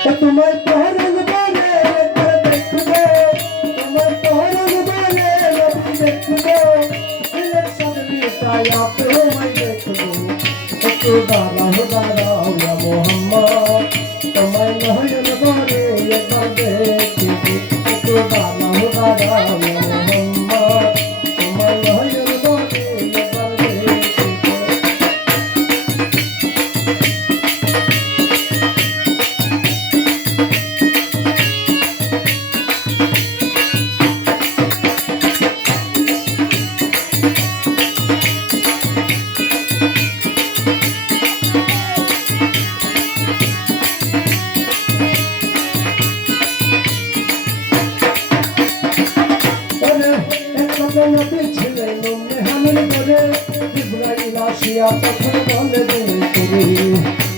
তোমার একবার দেখব তোমার দেখব ইলেকশন বিটাই তোমায় আসিয়া তখন বলে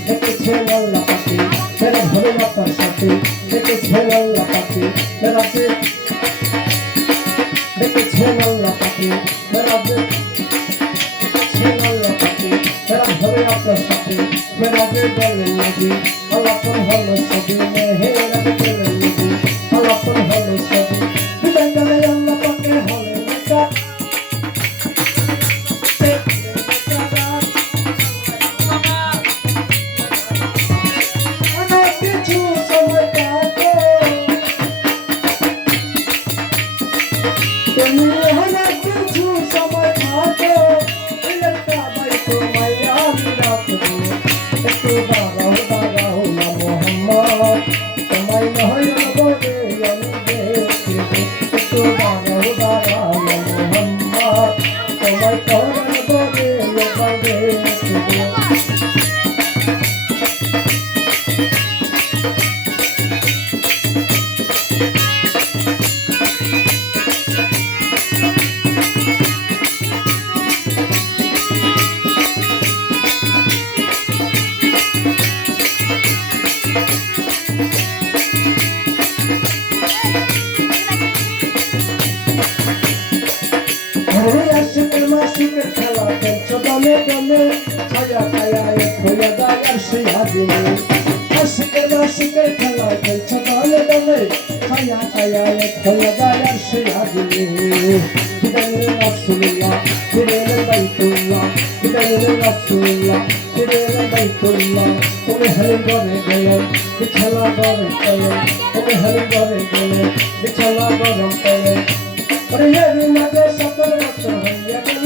দেখেছেন আল্লাহ পাকে মেরা ধরে মাতার সাথে পাকে মেরা যে দেখেছেন আল্লাহ পাকে মেরা ধরে আপনার সাথে যে বলেন নবী আল্লাহ হলো সবই মেহেরা Yeah. হাজিরে আশিকের মাসিকের খেলা খেলছো দলে দলে ছায়া এক হইয়া দাগার সেই হাজিরে বিদায় রাসূলুল্লাহ বিদায় বাইতুল্লাহ বিদায় রাসূলুল্লাহ বিদায় বাইতুল্লাহ তুমি হেলে ঘরে গেলে বিছানা গরম পেলে তুমি হেলে ঘরে গেলে বিছানা গরম পেলে আরে এই মাঝে সকল রক্ত হইয়া গেল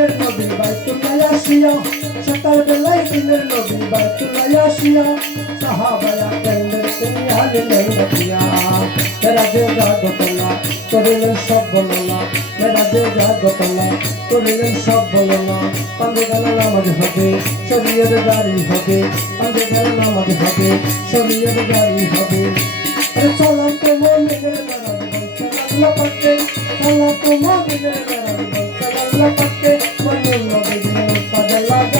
দিনের নবী বাইতুল্লাহ আসিয়া, সকাল বেলায় দিনের নবী বাইতুল্লাহ আসিয়া, সাহাবায়া কেন্দ্রের তুমি হালে নেই রাখিয়া তেরা যে জাগতলা করিলেন সব বলো না তেরা যে জাগতলা করিলেন সব বলো না পান্দে গেল নামাজ হবে শরীরের গাড়ি হবে। পান্দে গেল নামাজ হবে শরীরের গাড়ি হবে। চলাম তো বলছে আল্লাহ পাকে চলাম তো মমিনের বেড়াল। বলছে আল্লাহ পাকে মনুল নবী সাজালা ব্যস্ত লগে।